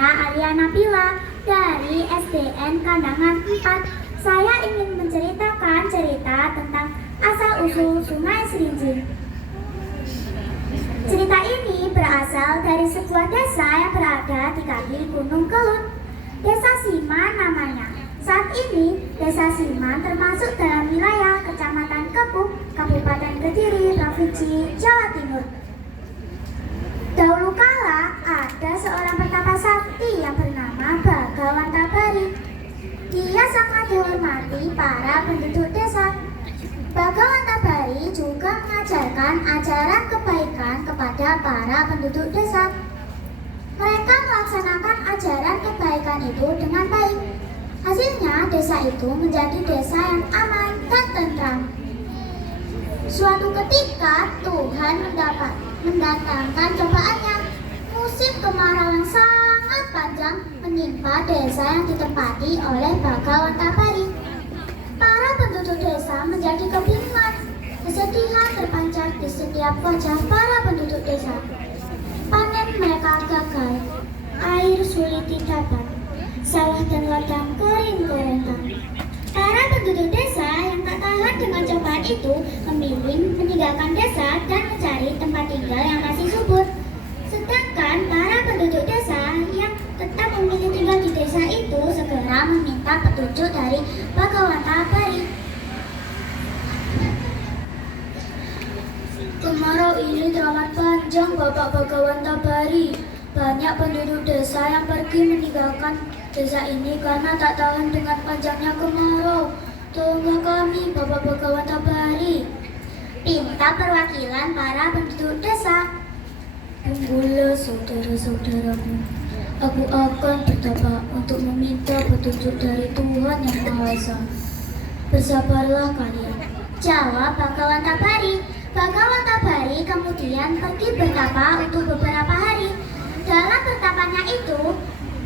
Alia Nabila dari SDN Kandangan 4. Saya ingin menceritakan cerita tentang asal-usul Sungai Serincing. Cerita ini berasal dari sebuah desa yang berada di kaki Gunung Kelut. Desa Siman namanya. Saat ini, Desa Siman termasuk dalam wilayah Kecamatan Kepuk, Kabupaten Kediri, Provinsi Jawa Timur. Dahulu kala ada seorang pertapa sakti yang bernama Bagawan Tabari. Dia sangat dihormati para penduduk desa. Bagawan Tabari juga mengajarkan ajaran kebaikan kepada para penduduk desa. Mereka melaksanakan ajaran kebaikan itu dengan baik. Hasilnya desa itu menjadi desa yang aman dan tentram. Suatu ketika Tuhan mendatangkan cobaannya. Musim kemarau yang sangat panjang menimpa desa yang ditempati oleh Bagawan Tabari. Para penduduk desa menjadi kebingungan. Kesedihan terpancar di setiap wajah para penduduk desa. Panen mereka gagal, air sulit didapat, sawah dan ladang kering kerontang. Para penduduk desa yang tak tahan dengan cobaan itu memilih meninggalkan desa dan mencari tempat tinggal yang masih subur. Sedangkan para penduduk desa yang tetap memilih tinggal di desa itu segera meminta petunjuk dari Bagawan Tabari. Kemarau ini teramat panjang, Bapak Bagawan Tabari. Banyak penduduk desa yang pergi meninggalkan desa ini karena tak tahan dengan panjangnya kemarau. Tolonglah kami, Bapak Bagawan Tabari. Pinta perwakilan para penduduk desa. Tunggulah saudara-saudaraku. Aku akan bertapa untuk meminta petunjuk dari Tuhan Yang Maha Esa. Bersabarlah kalian, jawab Bagawan Tabari. Bagawan Tabari kemudian pergi bertapa untuk beberapa hari. Dalam bertapanya itu,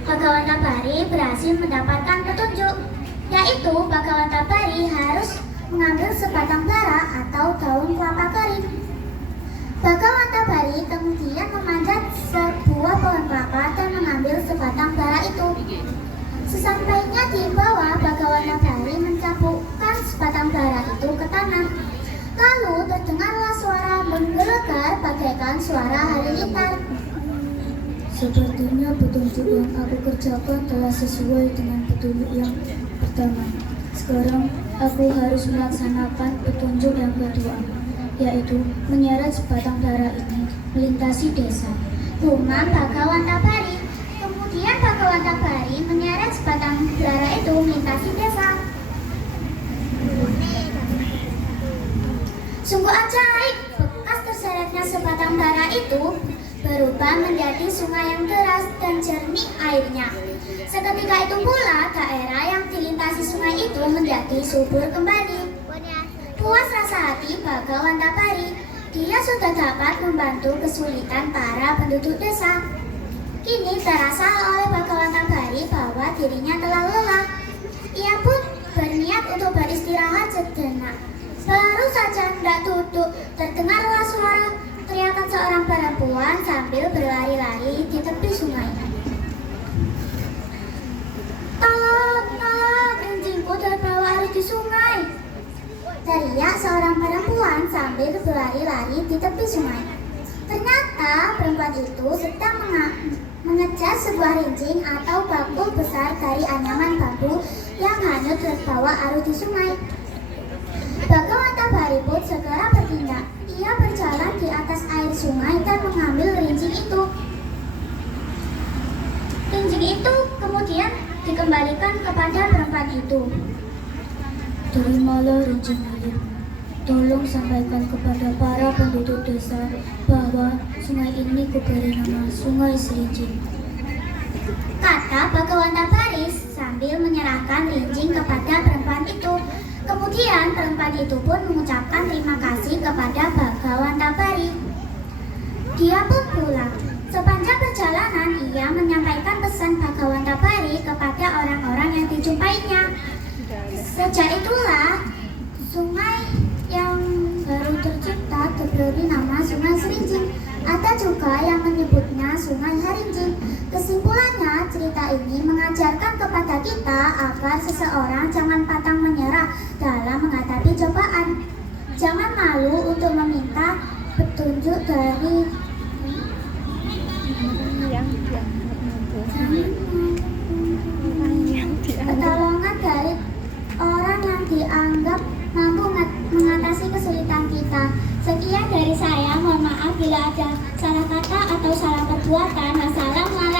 Bagawan Tabari berhasil mendapatkan petunjuk, yaitu Bagawan Tabari harus mengambil sebatang bara atau daun kelapa kering. Bagawan Tabari kemudian memanjat sebuah pohon kelapa dan mengambil sebatang bara itu. Sesampainya di bawah, Bagawan Tabari mencapukkan sebatang bara itu ke tanah. Lalu terdengarlah suara menggelegar bagaikan suara halilintar. Sepertinya petunjuk yang aku kerjakan telah sesuai dengan petunjuk yang pertama. Sekarang aku harus melaksanakan petunjuk yang kedua, yaitu menyeret sebatang bara ini melintasi desa. Gumam Bagawan Tabari. Kemudian Bagawan Tabari menyeret sebatang bara itu melintasi desa. Sungguh ajaib, bekas terseretnya sebatang bara itu berubah menjadi sungai yang deras dan jernih airnya. Seketika itu pula daerah yang dilintasi sungai itu menjadi subur kembali. Puas rasa hati Bagawan Tabari, dia sudah dapat membantu kesulitan para penduduk desa. Kini terasa oleh Bagawan Tabari bahwa dirinya telah lelah. Ia pun berniat untuk beristirahat sejenak. Baru saja hendak duduk, terdengarlah suara teriakan seorang perempuan sambil berlari-lari di tepi sungai. Tolong, tolong, kencingku terbawa arus di sungai, teriak seorang perempuan sambil berlari-lari di tepi sungai. Ternyata perempuan itu sedang mengejar sebuah rincing atau bakul besar dari anyaman bambu yang hanyut terbawa arus di sungai. Bagawan Tabari pun segera bertindak. Ia berjalan di atas air sungai dan mengambil rincing itu. Rincing itu kemudian dikembalikan kepada perempuan itu. Terimalah rincing ini. Tolong sampaikan kepada para penduduk desa bahwa sungai ini kuberi nama Sungai Serincing, kata Bagawan Tabari sambil menyerahkan rincing kepada perempuan itu. Kemudian perempuan itu pun mengucapkan terima kasih kepada Bagawan Tabari. Dia pun pulang. Sepanjang perjalanan ia menyampaikan pesan Bagawan Tabari kepada orang-orang yang dijumpainya. Sejak itulah sungai yang baru tercipta diberi nama Sungai Serincing. Ada juga yang menyebutnya Sungai Harincing. Kesimpulannya, kita ini mengajarkan kepada kita agar seseorang jangan pantang menyerah dalam menghadapi cobaan. Jangan malu untuk meminta petunjuk dari pertolongan dari orang yang dianggap mampu mengatasi kesulitan kita. Sekian dari saya, mohon maaf bila ada salah kata atau salah perbuatan. Wassalamualaikum.